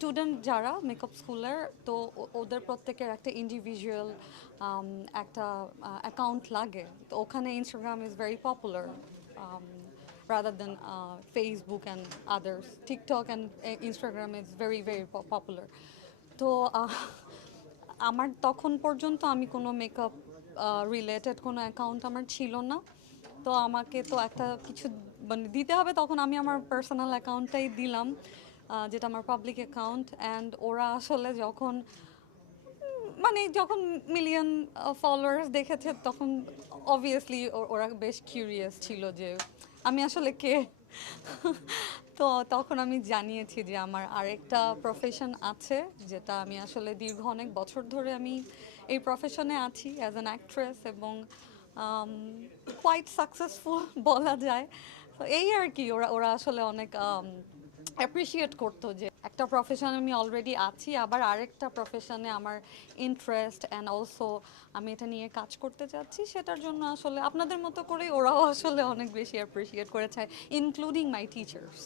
Student যারা makeup স্কুলের, তো ওদের প্রত্যেকের একটা ইন্ডিভিজুয়াল একটা অ্যাকাউন্ট লাগে, তো ওখানে Instagram is very popular rather than Facebook and others. TikTok and Instagram is very, very popular. তো আমার তখন পর্যন্ত আমি কোনো মেকআপ রিলেটেড কোনো অ্যাকাউন্ট আমার ছিল না। তো আমাকে তো একটা কিছু মানে দিতে হবে, তখন আমি আমার পার্সোনাল অ্যাকাউন্টটাই দিলাম, যেটা আমার পাবলিক অ্যাকাউন্ট। অ্যান্ড ওরা আসলে যখন মানে যখন মিলিয়ন ফলোয়ার্স দেখেছে, তখন অবভিয়াসলি ওরা বেশ কিউরিয়াস ছিল যে আমি আসলে কে। তো তখন আমি জানিয়েছি যে আমার আরেকটা প্রফেশন আছে, যেটা আমি আসলে দীর্ঘ অনেক বছর ধরে আমি এই প্রফেশনে আছি অ্যাজ অ্যান অ্যাক্ট্রেস, এবং কোয়াইট সাকসেসফুল বলা যায়। তো এই আর কি, ওরা ওরা আসলে অনেক অ্যাপ্রিসিয়েট করতো যে একটা প্রফেশনে আমি অলরেডি আছি, আবার আরেকটা প্রফেশনে আমার ইন্টারেস্ট অ্যান্ড অলসো আমি এটা নিয়ে কাজ করতে চাচ্ছি। সেটার জন্য আসলে আপনাদের মতো করেই ওরাও আসলে অনেক বেশি অ্যাপ্রিসিয়েট করেছে, ইনক্লুডিং মাই টিচার্স।